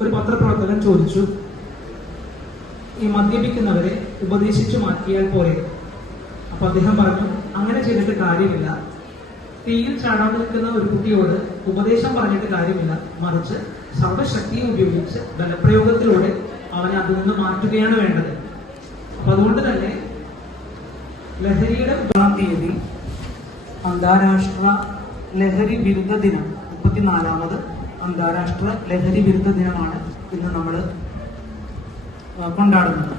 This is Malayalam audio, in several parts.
ഒരു പത്രപ്രവർത്തകൻ ചോദിച്ചു, ഈ മദ്യപിക്കുന്നവരെ ഉപദേശിച്ചു മാറ്റിയാൽ പോരെ? അപ്പൊ അദ്ദേഹം പറഞ്ഞു, അങ്ങനെ ചെയ്തിട്ട് കാര്യമില്ല. തീയിൽ ചാടാൻ നിൽക്കുന്ന ഒരു കുട്ടിയോട് ഉപദേശം പറഞ്ഞിട്ട് കാര്യമില്ല, മറിച്ച് സർവശക്തിയും ഉപയോഗിച്ച് ബലപ്രയോഗത്തിലൂടെ അവനെ അതിൽ നിന്ന് മാറ്റുകയാണ് വേണ്ടത്. അപ്പൊ അതുകൊണ്ട് തന്നെ ലഹരിയുടെ 1-ാം തീയതി അന്താരാഷ്ട്ര ലഹരി വിരുദ്ധ ദിനം, 34ാമത് അന്താരാഷ്ട്ര ലഹരി വിരുദ്ധ ദിനമാണ് ഇന്ന് നമ്മൾ കൊണ്ടാടുന്നത്.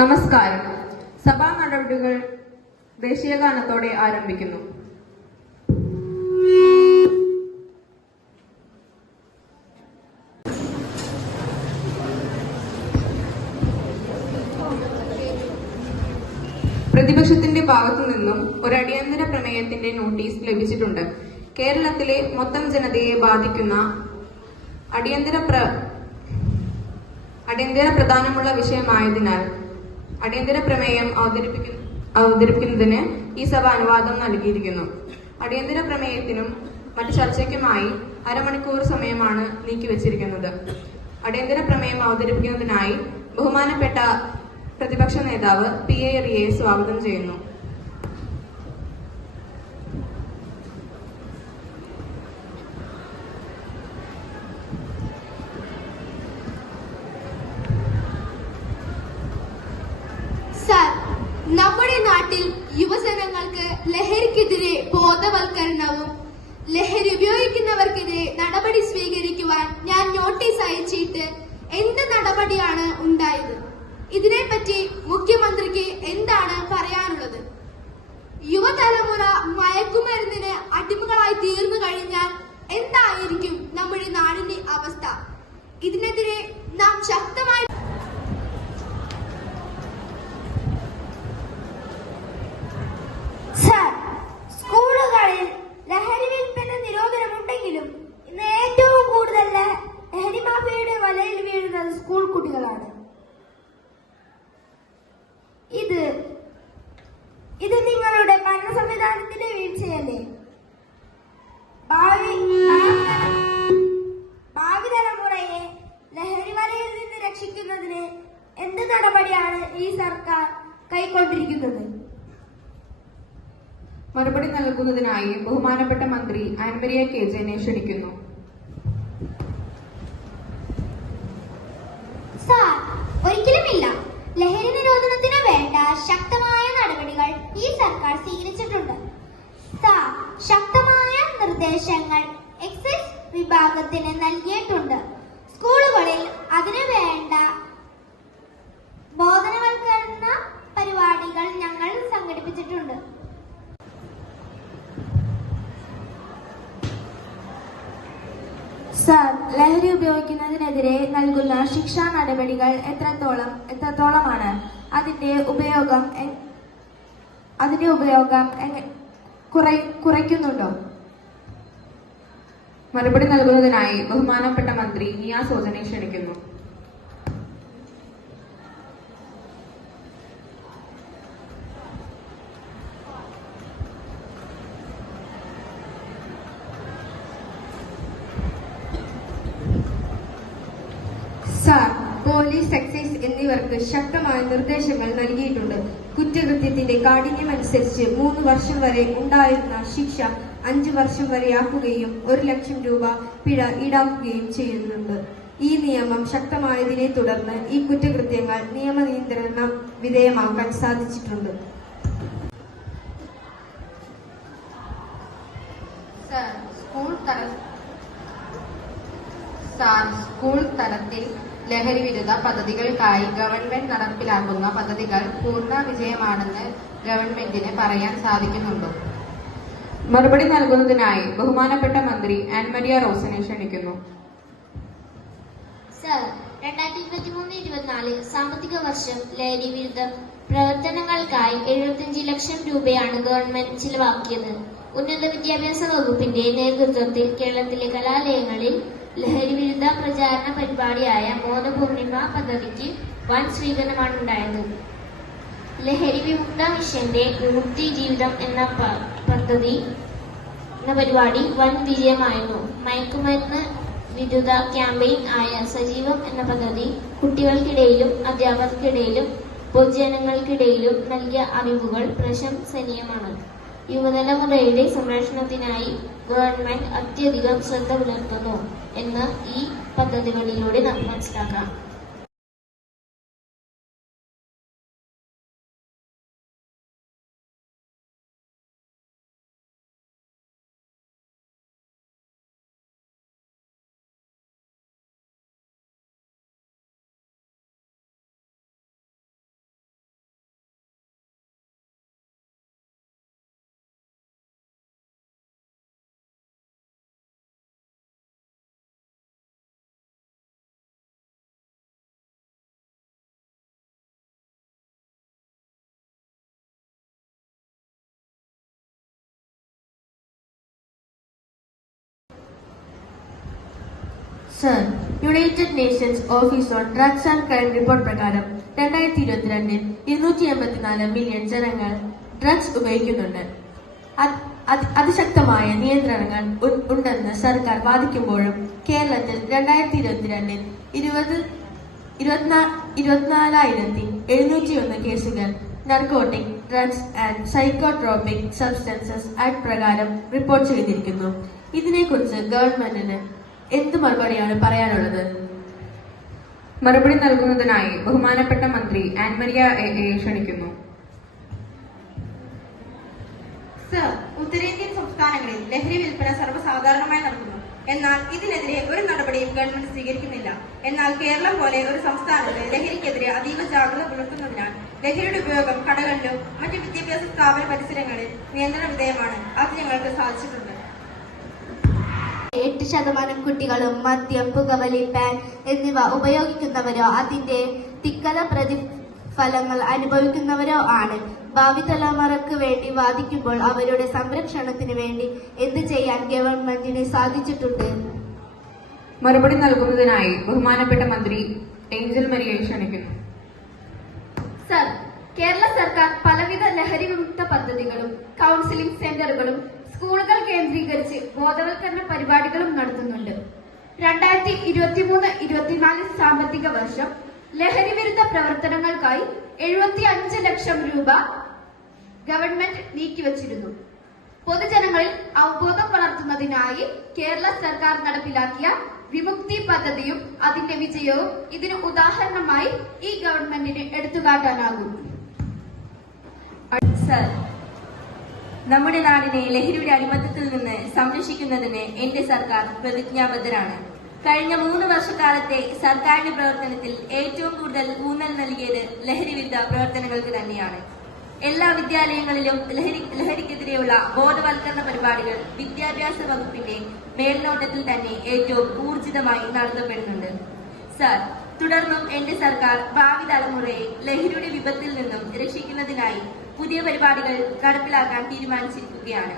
നമസ്കാരം. സഭാ നടപടികൾ ദേശീയഗാനത്തോടെ ആരംഭിക്കുന്നു. പ്രതിപക്ഷത്തിന്റെ ഭാഗത്തു നിന്നും ഒരു അടിയന്തര പ്രമേയത്തിന്റെ നോട്ടീസ് ലഭിച്ചിട്ടുണ്ട്. കേരളത്തിലെ മൊത്തം ജനതയെ ബാധിക്കുന്ന അടിയന്തര പ്രധാനമുള്ള വിഷയമായതിനാൽ അടിയന്തര പ്രമേയം അവതരിപ്പിക്കുന്നതിന് ഈ സഭ അനുവാദം നൽകിയിരിക്കുന്നു. അടിയന്തര പ്രമേയത്തിനും മറ്റു ചർച്ചയ്ക്കുമായി അരമണിക്കൂർ സമയമാണ് നീക്കിവച്ചിരിക്കുന്നത്. അടിയന്തര പ്രമേയം അവതരിപ്പിക്കുന്നതിനായി ബഹുമാനപ്പെട്ട പ്രതിപക്ഷ നേതാവ് PA റിയെ സ്വാഗതം ചെയ്യുന്നു. നമ്മുടെ നാട്ടിൽ യുവജനങ്ങൾക്ക് ലഹരിക്കെതിരെ ബോധവൽക്കരണവും ലഹരി ഉപയോഗിക്കുന്നവർക്കെതിരെ നടപടി സ്വീകരിക്കുവാൻ ഞാൻ നോട്ടീസ് അയച്ചിട്ട് എന്ത് നടപടിയാണ് ഉണ്ടായത്? ഇതിനെപ്പറ്റി മുഖ്യമന്ത്രിക്ക് എന്താണ് പറയാനുള്ളത്? യുവതലമുറ മയക്കുമരുന്നിന് അടിമകളായി തീർന്നു കഴിഞ്ഞാൽ എന്തായിരിക്കും നമ്മുടെ നാടിന്റെ അവസ്ഥ? ഇതിനെതിരെ നാം ശക്തമായി സ്കൂളുകളിൽ ലഹരി വിൽപ്പന നിരോധനമുണ്ടെങ്കിലും ഇന്ന് ഏറ്റവും കൂടുതൽ ലഹരി മാഫിയയുടെ വലയിൽ വീഴുന്നത് സ്കൂൾ കുട്ടികളാണ്. ഇത് നിങ്ങളുടെ ഭരണ സംവിധാനത്തിന്റെ വീഴ്ചയല്ലേ? ഭാവി തലമുറയെ ലഹരി വലയിൽ നിന്ന് രക്ഷിക്കുന്നതിന് എന്ത് നടപടിയാണ് ഈ സർക്കാർ കൈക്കൊണ്ടിരിക്കുന്നത്? മറുപടി നൽകുന്നതിനായി ബഹുമാനപ്പെട്ട മന്ത്രി ആൻ മരിയ കെ ജെനെ ക്ഷണിക്കുന്നു. സാർ, ഒരിക്കലുമില്ല. ലഹരി നിരോധനത്തിന് വേണ്ട ശക്തമായ നടപടികൾ ഈ സർക്കാർ സ്വീകരിച്ചിട്ടുണ്ട്. സാർ, ശക്തമായ നിർദ്ദേശങ്ങൾ എക്സൈസ് വിഭാഗത്തിന് നൽകിയിട്ടുണ്ട്. സ്കൂളുകളിൽ അതിനു വേണ്ട ബോധവൽക്കരണ പരിപാടികൾ ഞങ്ങൾ സംഘടിപ്പിച്ചിട്ടുണ്ട്. സാർ, ലഹരി ഉപയോഗിക്കുന്നതിനെതിരെ നൽകുന്ന ശിക്ഷാ നടപടികൾ എത്രത്തോളമാണ്? അതിന്റെ ഉപയോഗം കുറയ്ക്കുന്നുണ്ടോ? മറുപടി നൽകുന്നതിനായി ബഹുമാനപ്പെട്ട മന്ത്രി നിയാസ് ഹോസനെ ക്ഷണിക്കുന്നു. സാർ, പോലീസ്, എക്സൈസ് എന്നിവർക്ക് ശക്തമായ നിർദ്ദേശങ്ങൾ നൽകിയിട്ടുണ്ട്. കുറ്റകൃത്യത്തിന്റെ കാഠിന്യമനുസരിച്ച് 3 വർഷം വരെ ഉണ്ടായിരുന്ന ശിക്ഷ 5 വർഷം വരെയാക്കുകയും 1 ലക്ഷം രൂപ പിഴ ഈടാക്കുകയും ചെയ്യുന്നുണ്ട്. ഈ നിയമം ശക്തമായതിനെ തുടർന്ന് ഈ കുറ്റകൃത്യങ്ങൾ നിയമനിയന്ത്രണ വിധേയമാക്കാൻ സാധിച്ചിട്ടുണ്ട്. സ്കൂൾ തലത്തിൽ ലഹരി വിരുദ്ധ പദ്ധതികൾക്കായി ഗവൺമെന്റ് നടപ്പിലാക്കുന്ന പദ്ധതികൾ പൂർണ്ണ വിജയമാണെന്ന് ഗവൺമെന്റിന് പറയാൻ സാധിക്കുന്നുണ്ടോ? മറുപടി നൽകുന്നതിനായി ബഹുമാനപ്പെട്ട മന്ത്രി ആൻ മരിയ റോസിനെ ക്ഷണിക്കുന്നു. സർ, 2023-24 സാമ്പത്തിക വർഷം ലഹരി വിരുദ്ധ പ്രവർത്തനങ്ങൾക്കായി 75 ലക്ഷം രൂപയാണ് ഗവൺമെന്റ് ചിലവാക്കിയത്. ഉന്നത വിദ്യാഭ്യാസ വകുപ്പിന്റെ നേതൃത്വത്തിൽ കേരളത്തിലെ കലാലയങ്ങളിൽ ലഹരി വിരുദ്ധ പ്രചാരണ പരിപാടിയായ ബോധപൂർണിമ പദ്ധതിക്ക് വൻ സ്വീകരണമാണുണ്ടായത്. ലഹരി വിമുക്ത മിഷന്റെ വിമുക്തി ജീവിതം എന്ന പരിപാടി വൻ വിജയമായിരുന്നു. മയക്കുമരുന്ന് വിരുദ്ധ ക്യാമ്പയിൻ ആയ സജീവം എന്ന പദ്ധതി കുട്ടികൾക്കിടയിലും അധ്യാപകർക്കിടയിലും പൊതുജനങ്ങൾക്കിടയിലും നൽകിയ അറിവുകൾ പ്രശംസനീയമാണ്. യുവതലമുറയുടെ സംരക്ഷണത്തിനായി ഗവൺമെന്റ് അത്യധികം ശ്രദ്ധ പുലർത്തുന്നു എന്ന് ഈ പദ്ധതികളിലൂടെ നമുക്ക് മനസ്സിലാക്കാം. Sir, United Nations office on drugs and crime report പ്രകാരം 2022 284 മില്യൺ ജനങ്ങൾ ഡ്രഗ്സ് ഉപയോഗിക്കുന്നുണ്ട്. അതിശക്തമായ നിയന്ത്രണങ്ങൾ ഉണ്ടെന്ന് സർക്കാർ വാദിക്കുമ്പോഴും കേരളത്തിൽ 2022 24,701 കേസുകൾ narcotic, drugs and psychotropic substances act പ്രകാരം റിപ്പോർട്ട് ചെയ്തിരിക്കുന്നു. ഇതിനെക്കുറിച്ച് ഗവൺമെന്റിന് എന്ത് മറുപടിയാണ് പറയാനുള്ളത്? മറുപടി നൽകുന്നതിനായി ബഹുമാനപ്പെട്ട മന്ത്രി ആൻമരിയ ക്ഷണിക്കുന്നു. സർ, ഉത്തരേന്ത്യൻ സംസ്ഥാനങ്ങളിൽ ലഹരി വിൽപ്പന സർവ്വസാധാരണമായി നടക്കുന്നു. എന്നാൽ ഇതിനെതിരെ ഒരു നടപടിയും ഗവൺമെന്റ് സ്വീകരിക്കുന്നില്ല. എന്നാൽ കേരളം പോലെ ഒരു സംസ്ഥാനത്ത് ലഹരിക്കെതിരെ അതീവ ജാഗ്രത പുലർത്തുന്നതിനാൽ ലഹരിയുടെ ഉപയോഗം കടകളിലും മറ്റ് വിദ്യാഭ്യാസ സ്ഥാപന പരിസരങ്ങളിൽ നിയന്ത്രണ വിധേയമാണ്. അത് ഞങ്ങൾക്ക് സാധിച്ചിട്ടുണ്ട്. 8% കുട്ടികളും മദ്യം, പുകവലി, പാൻ എന്നിവ ഉപയോഗിക്കുന്നവരോ അതിന്റെ തിക്തത പ്രതിഫലങ്ങൾ അനുഭവിക്കുന്നവരോ ആണ്. ഭാവി തലമുറക്ക് വേണ്ടി വാദിക്കുമ്പോൾ അവരുടെ സംരക്ഷണത്തിന് വേണ്ടി എന്ത് ചെയ്യാൻ ഗവൺമെന്റിന് സാധിച്ചിട്ടുണ്ട്? മറുപടി നൽകുന്നതിനായി ബഹുമാനപ്പെട്ട മന്ത്രി ഏഞ്ചൽ മരിയെ ക്ഷണിക്കുന്നു. സർ, കേരള സർക്കാർ പലവിധ ലഹരി വിമുക്ത പദ്ധതികളും കൗൺസിലിംഗ് സെന്ററുകളും സ്കൂളുകൾ കേന്ദ്രീകരിച്ച് ബോധവൽക്കരണ പരിപാടികളും നടത്തുന്നുണ്ട്. 2023-24 സാമ്പത്തിക വർഷം ലഹരി വിരുദ്ധ പ്രവർത്തനങ്ങൾക്കായി 75 ലക്ഷം രൂപ ഗവൺമെന്റ് നീക്കിവച്ചിരുന്നു. പൊതുജനങ്ങളിൽ അവബോധം വളർത്തുന്നതിനായി കേരള സർക്കാർ നടപ്പിലാക്കിയ വിമുക്തി പദ്ധതിയും അതിന്റെ വിജയവും ഇതിന് ഉദാഹരണമായി ഈ ഗവൺമെന്റിന് എടുത്തുകാട്ടാനാകും. സർ, നമ്മുടെ നാടിനെ ലഹരിയുടെ അടിമത്തത്തിൽ നിന്ന് സംരക്ഷിക്കുന്നതിന് എന്റെ സർക്കാർ പ്രതിജ്ഞാബദ്ധരാണ്. കഴിഞ്ഞ 3 വർഷക്കാലത്തെ സർക്കാരിന്റെ പ്രവർത്തനത്തിൽ ഏറ്റവും കൂടുതൽ ഊന്നൽ നൽകിയത് ലഹരി വിരുദ്ധ പ്രവർത്തനങ്ങൾക്ക് തന്നെയാണ്. എല്ലാ വിദ്യാലയങ്ങളിലും ലഹരിക്കെതിരെയുള്ള ബോധവൽക്കരണ പരിപാടികൾ വിദ്യാഭ്യാസ വകുപ്പിന്റെ മേൽനോട്ടത്തിൽ തന്നെ ഏറ്റവും ഊർജിതമായി നടത്തപ്പെടുന്നുണ്ട്. സർ, തുടർന്നും എന്റെ സർക്കാർ ഭാവി തലമുറയെ ലഹരിയുടെ വിപത്തിൽ നിന്നും രക്ഷിക്കുന്നതിനായി പുതിയ പരിപാടികൾ നടപ്പിലാക്കാൻ തീരുമാനിച്ചിരിക്കുകയാണ്.